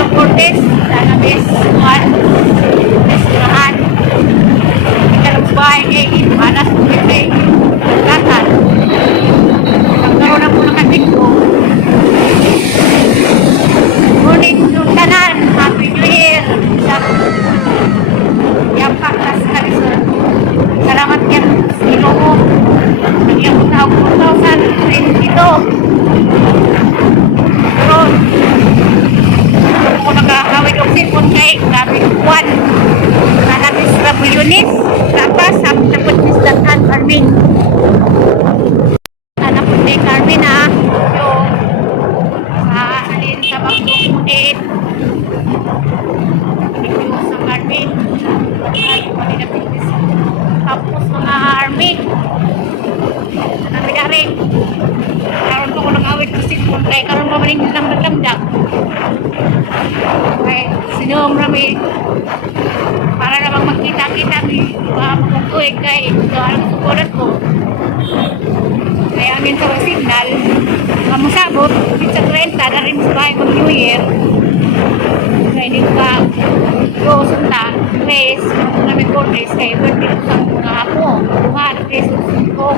Carlo Cortez, sana best one, best lahat. Kalabay kay Ipanas, kay Katan. Nagkaroon ako ng katigdo. Ngunit yung tanan, Happy New Year. Yang paktas na rin. Salamat yan, Ginoo. Nagyang taong 2022. Pero, ako nakahawid og sipon kay grabe kuwan. Nanabis Rabulyonis, tapos tapos Misdatan Carmen. Anak po ni Carmen ha, yung alin sa bagong mudit. Yung sa Carmen, tapos mga army. Nami-dari. Karoon ko nang-awit ko sipon kay karoon pa maling lang naglamdag. Okay, sinom rami para namang magkita-kita magkukuig kay ito ang sukulat ko. Kaya amin sa signal mamusabot sa 30 na rin sa bahay mag New Year. Kaya hindi ka go sunta race namin ko race kay birthday sa mga apo buhat race ko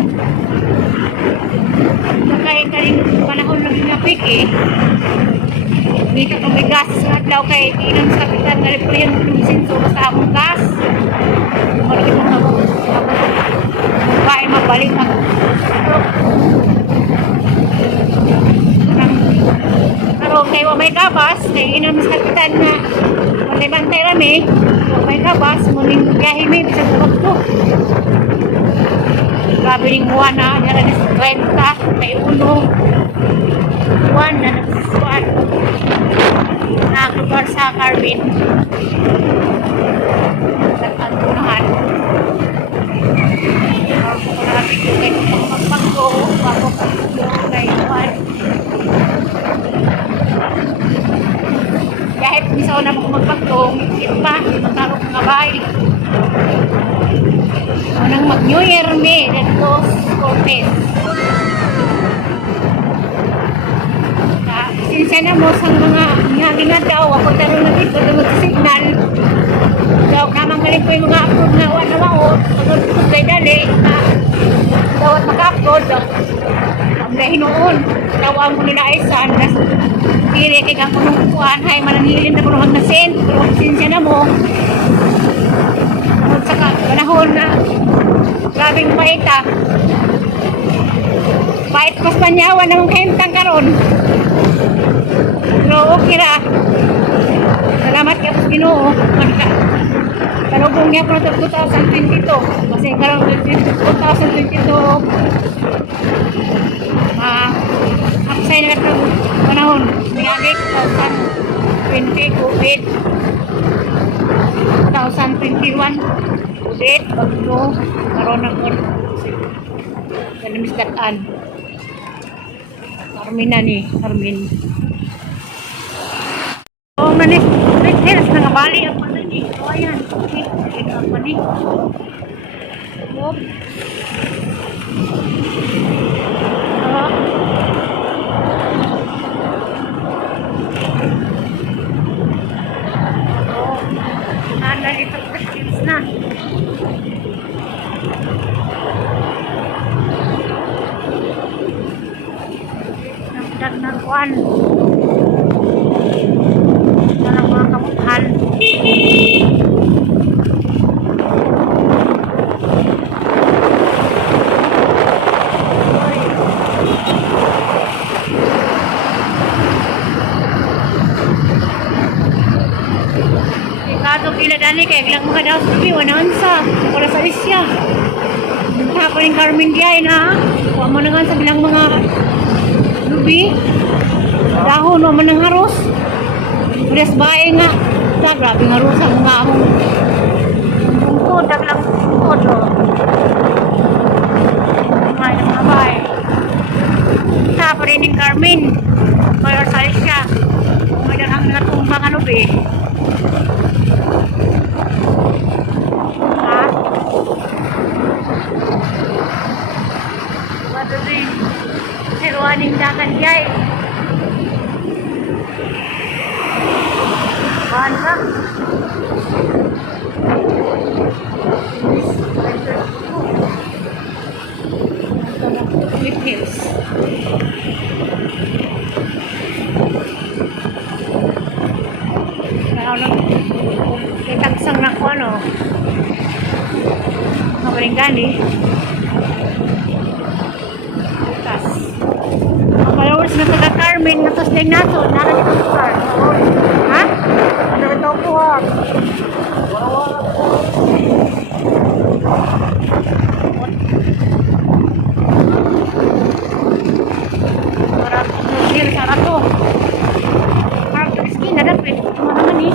kaya kaling panahon lang napik eh. Dito kung may gas sa adlaw kay tinang sa kapitan na rin po yan lumisinso basta akong gas malaki mong bahay mabalik ako pero kay may kabas kay inam sa kapitan na bantay rami may kabas muling biyahe may bisa tubag ko grabe ning buwan na nara na 30 kay uno buwan na nagsusuan nakakubar sa Carmen nagkantunahan ako ko nabi ko kay magpagpagko ako kay buwan kahit bisa ko na magpagpagko ikit pa magkarong mga bahay nang mag New Year me dito Cortez sinsya na mo sa mga nga daw ako tarong na dito na mag-signal daw namang galing ko yung mga upload na wala na ako pagod ko kay dali na dawat maka-upload ang dahil noon tawang ko nila isan kiri kay kang kunong kuhan hay manangilin na kunong magnasin pero sinsya na mo at saka panahon na grabing paita pait pas panyawan namang kahintang karon pero okay ra salamat kaya pas Ginoo kalubong niya po na 2022 kasi karon 2022 aksay na ito panahon niyagit 2020 COVID 2021 COVID bagto karon na po kanamisdatan Carmen na ni Carmen oh na ni Heras na nga bali ang pala ni o ayan okay ang pa ni hop ana dito skills na nagdag na kuan ng mga kamukhan ikatong pila dali kaya bilang mga daw sabi wanansa wala sa isya hapon yung Carmen Diay na huwag mo na nga sa bilang mga lubi dahon huwag mo nang haros Ulas bae nga. Grabe nga rusa mga among bungkod. Daglang bungkod. Mga bae. Sa pa rin yung Carmen. Mayor Salisha. May daghang natumbang ano be. Ha? Wato din. Heroaning dakan yay. Saan ka? With hills. Kaya tagsang na ko ano. Mabalinggani. Bukas. Ang followers na taga Carmen, natos din nato. Narating ko sa ha? Narating ko ha. Para nagil sa rato. Para ito skin na dapat. Cuma naman eh.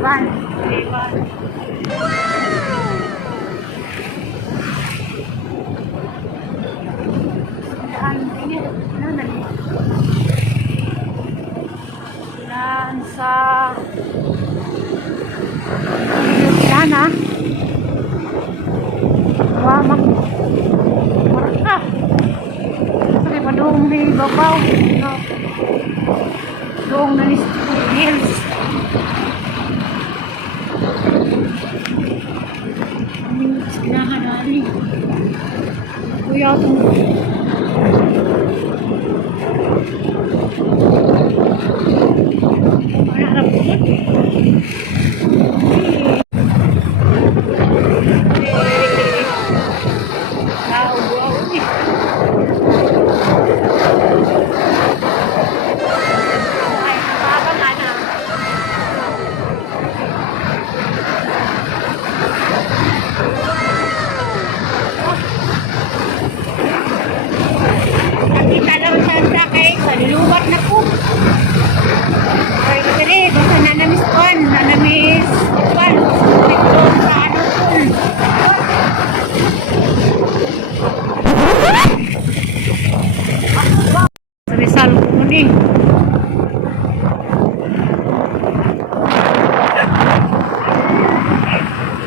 Van. Van. Sa sana wamang marka kasi pa doong may babaw no? Doong na ni hills aming sinahanani kuya itong Rizal ko ni.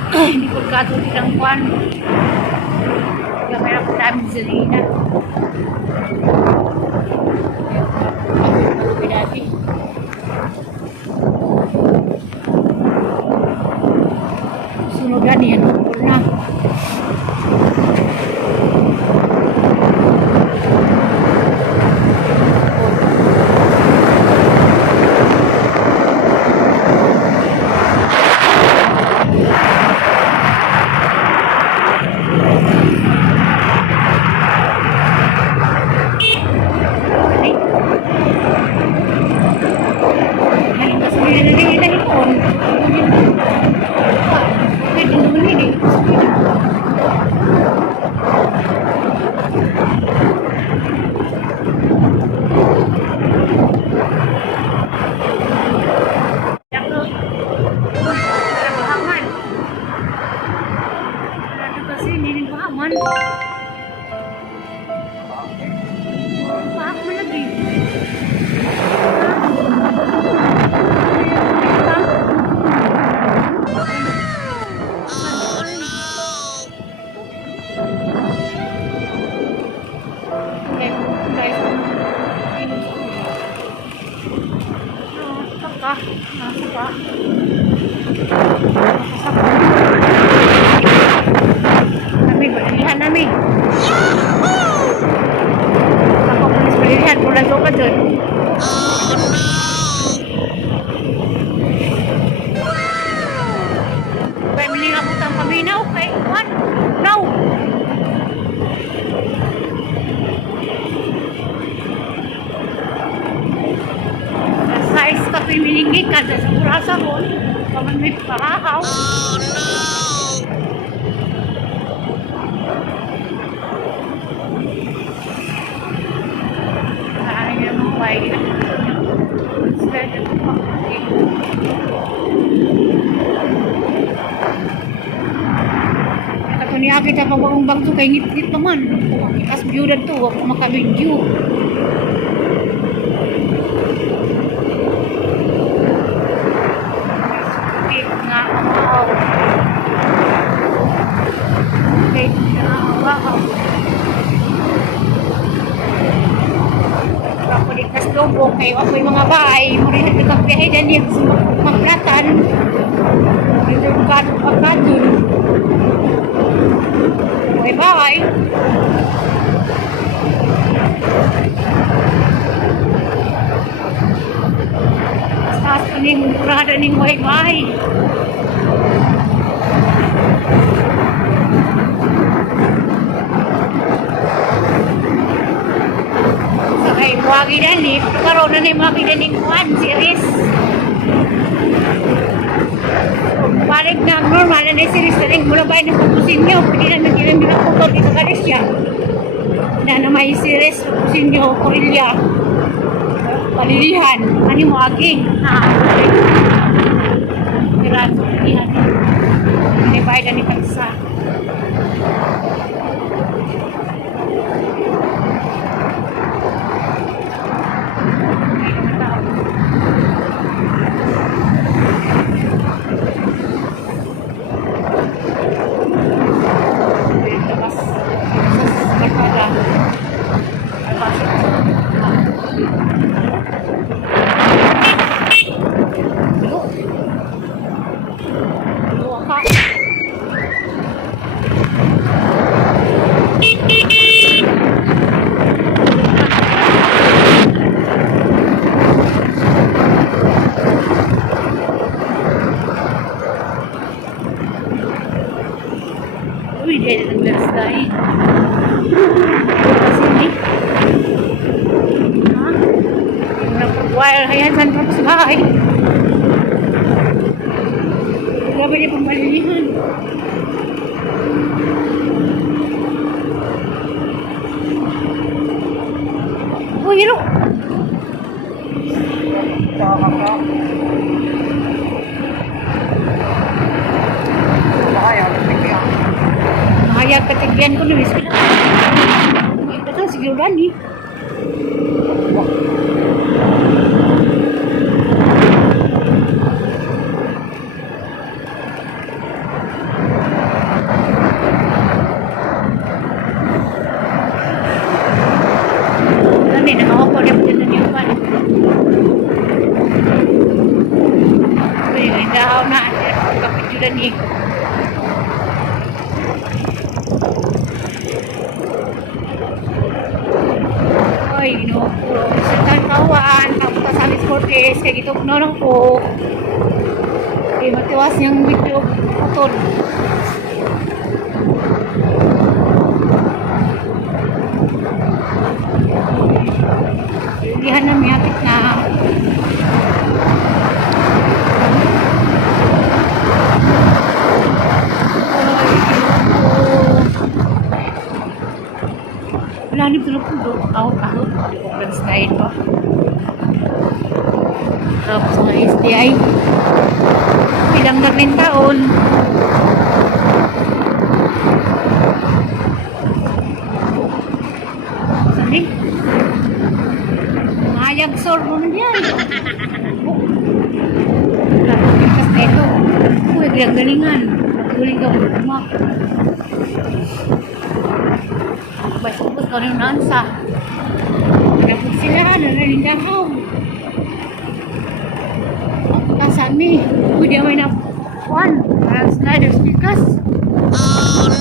Hindi ko katuloy ng kwan. Kaya mayroon ko namin sa Lina. Dati. Sunugan yan. Na. Kami balilihan namin. Ako pulis balilihan, pulang ko ka doon. Kaya miling ako tang paminaw kay Juan. No! Size ka pimilingi ka sa kurasa ko. Kaman may parahaw. Oh no! Ay, naman pa yun. Sila na pumakit. Ako niya kita pag-umbang to kay ngit-ngit naman. As byudan to, ako makabidyo. tubog kayo ako'y mga bahay mo rin nagkakbiyahe dyan yung magplatan dito pagkatun may bahay taas pa ning murada ning bahay ay wagi dan ni karon na ni wagi dan ning one series balik na normal na series na rin mula ba na pupusin nyo pwede na nagilan nila ko dito ka siya na may series pupusin nyo Korea palilihan ano mo aging kailan palilihan ini bahay na ni Kansa uy, dahil ang laras dahil kasi ha? Yung napag-wire ayan, saan pa sa bahay grabe niya pang malilihan uy, hiro Mahayag katigyan ko nulis ko na. Ito ka, siguro gani. Gani, nakawak ko rin din yung pan. Pwede na daw na. Kapit yun na niyo. Ay, no, puro sa tangkawan, tapos sa Alis Cortez, kaya gito lang po. Okay, matiwas niyang video putol. Lihan na miyakit na. Lanib tulog ko doon. Ahot-ahot. Conference na ito. Tapos mga SDI. Ilang na rin taon. Sali. Mayag sor mo na yan. Kasi na ito. Uy, galingan. Huling ka mo. Baik-baik kau ni nansa. Dapat sila naraling dahaw. Ako kasan ni. Uy, dia may na one. Parang slider speakers. Oh no!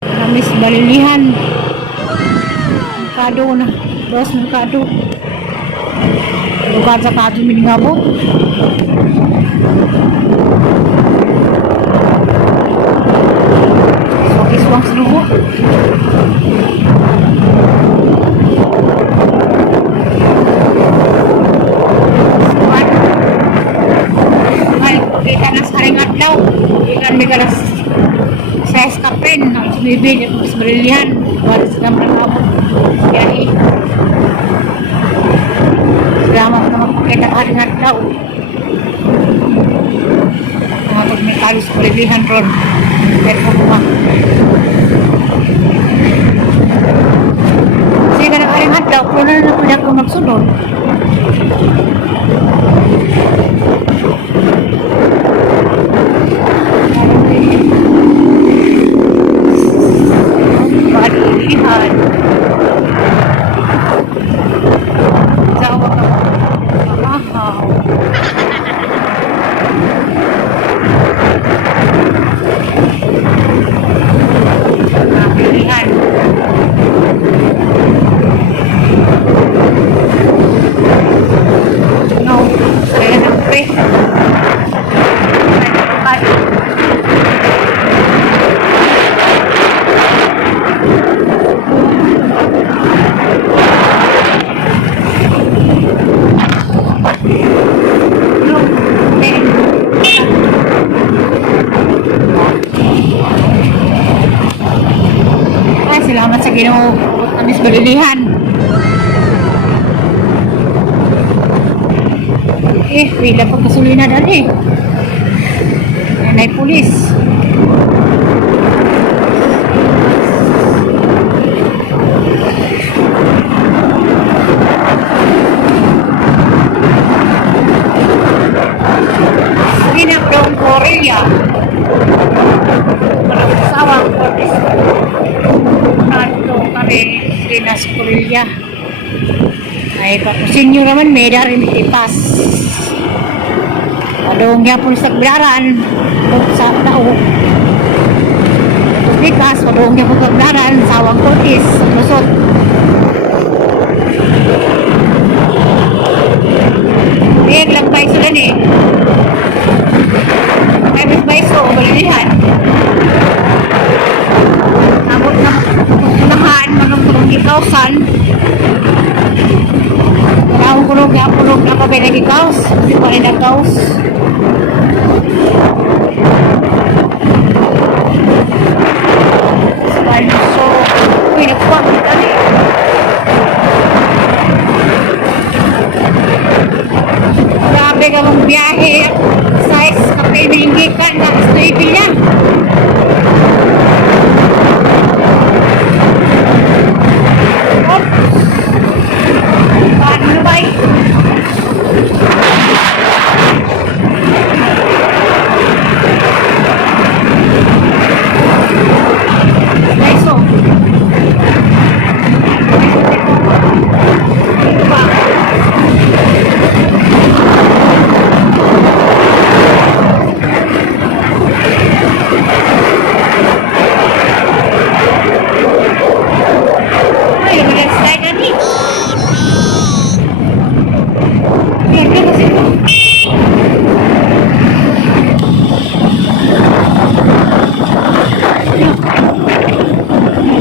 Kamis balilihan. Kado na. Dos mercado lugar sa kado miningabot iswang selubo ay kita na sa haring adlaw ikan may kalas sa eskapin ang sumibig at mas malilihan wala sa gamang abot biyahe drama ko naman pakita ka rin at daw mga pag may kalis palilihan ron pero ko ba kasi ka na rin at daw kung na nakulit ko magsunod Kalilihan. Pila pa kasulina dali. Nanay pulis. Sina from Korea. Malapasawang Cortes. Nato kami Pinas Korea. Ay papusin nyo naman may darin ipas. Padong niya po sa kagdaran sa tao. Ipas, padong niya po sa kagdaran sawang Cortes sa Lusot. Iyag lang ba iso lang eh. May bis ba iso, balilihan. Nabot na punahan, manong ikawsan. Ang kulog na pa lagi kaos. Hindi pa rin ang kaos. So, uy, nagpuwag na kami. Grabe ka mong biyahe. Size, kape na hindi ka na stable niya. Paano na ba eh? Beso. Ay, mag-slide na ni.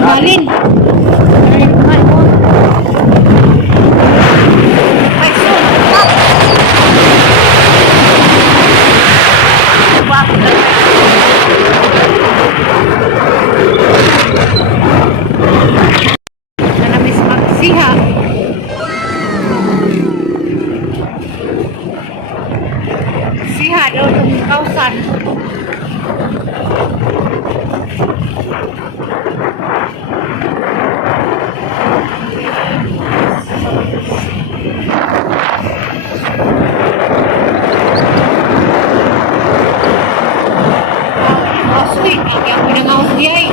Malin. Nanamis magsiha. Siha daw itong kausan. Asoy, kaya ako pinangawas diya eh.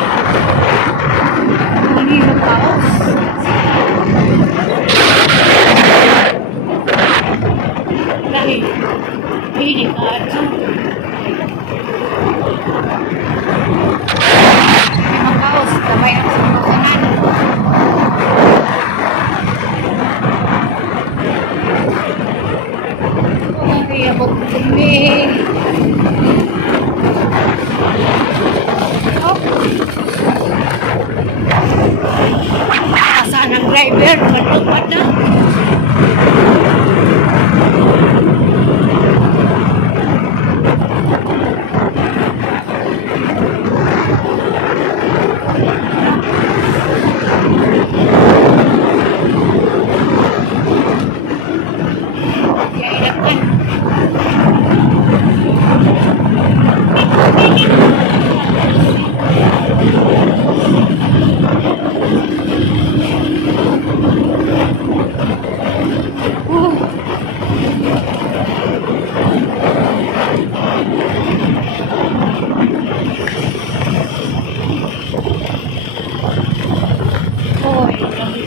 Ano yung kaos? Dahil, hindi ka ato. Mga kaos, kamay ako sa mga kanan. Ay, abot kami. Asan ang driver? Matupad na.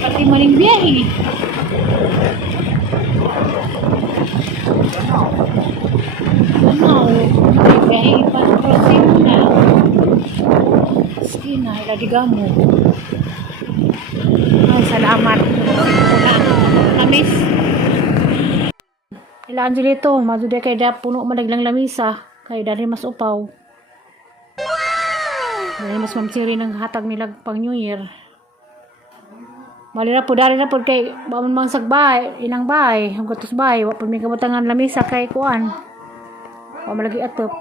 Pati maling biyahe. Ano? Biyahe pa crossing na. Skina, iladigamo. Ay, salamat. Wala. Lamis. Ila Angelito, maduday kay da puno madaglang lamisa. Kay dali mas upaw. Dali mas mamsiri ng hatag nila pang New Year. Bali na po, dali na po kay bawon mang sagbay, inang bay, ang gatos bay, wapag may kabutangan lamisa kay kuan. O malagi atop.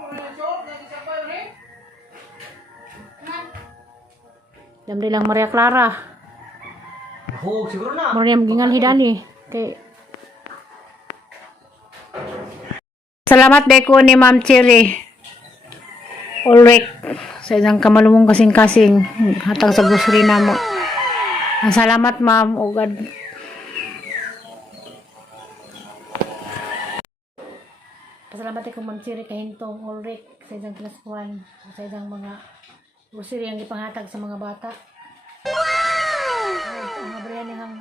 Damdi lang Maria Clara. siguro na. Mura niyang gingan hidani. Kay salamat deko ni Ma'am Cherry Ulrich sa isang kamalumong kasing-kasing hatag sa grocery namo. Ang salamat ma'am o God. Pasalamat ko Ma'am Cherry kahintong Ulrich sa isang class 1 sa isang mga grocery ang ipanghatag sa mga bata. Ang abrihan niyang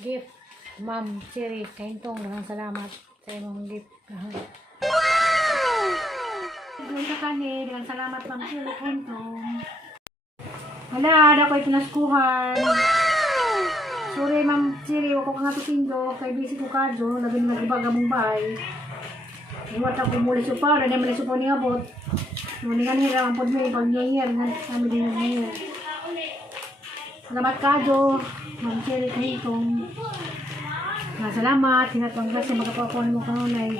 gift Ma'am Cherry kahintong maraming salamat sa imong gift. Doon sa kani, dengan salamat Ma'am Cherry kahintong. Hala, ada ko pinaskuhan. Sorry Ma'am Cherry, wako ka nga tukindo kay busy ko kadyo, labi nga ibaga mong bahay. Iwat ako muli supa, na naman supa ni abot. Muli nga nila ang podme pag niyayar nga kami din ang niyayar. Salamat kadyo, Ma'am Cherry kahintong. Salamat, hinatang kasi magkapakuan mo kanunay.